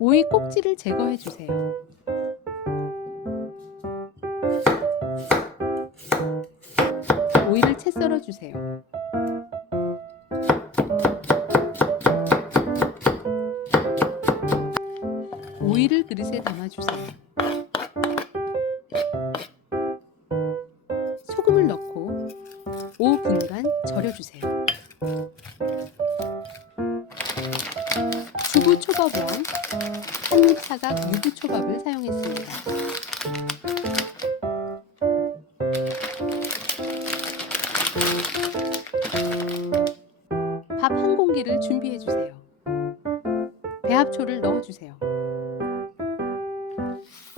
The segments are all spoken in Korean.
오이 꼭지를 제거해 주세요. 오이를 채 썰어 주세요. 오이를 그릇에 담아 주세요. 소금을 넣고 5분간 절여 주세요. 주부초밥왕 한입사각 유부초밥을 사용했습니다. 밥 한 공기를 준비해 주세요. 배합초를 넣어 주세요.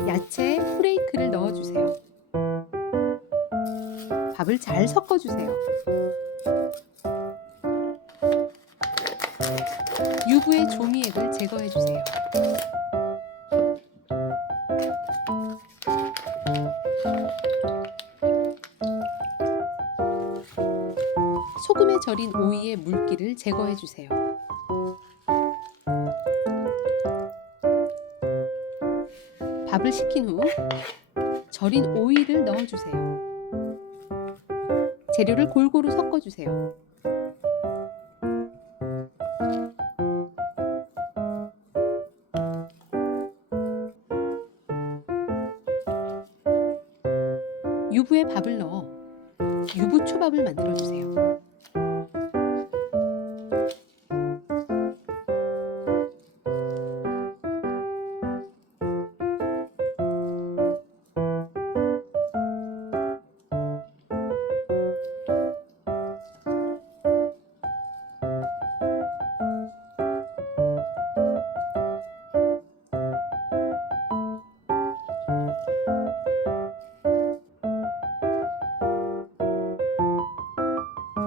야채 후레이크를 넣어 주세요. 밥을 잘 섞어 주세요. 유부의 조미액을 제거해 주세요. 소금에 절인 오이의 물기를 제거해 주세요. 밥을 식힌 후 절인 오이를 넣어 주세요. 재료를 골고루 섞어 주세요. 유부에 밥을 넣어 유부초밥을 만들어 주세요.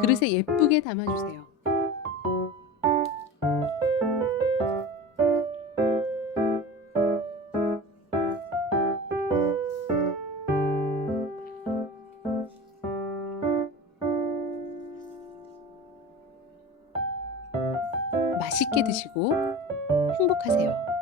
그릇에 예쁘게 담아주세요. 맛있게 드시고 행복하세요.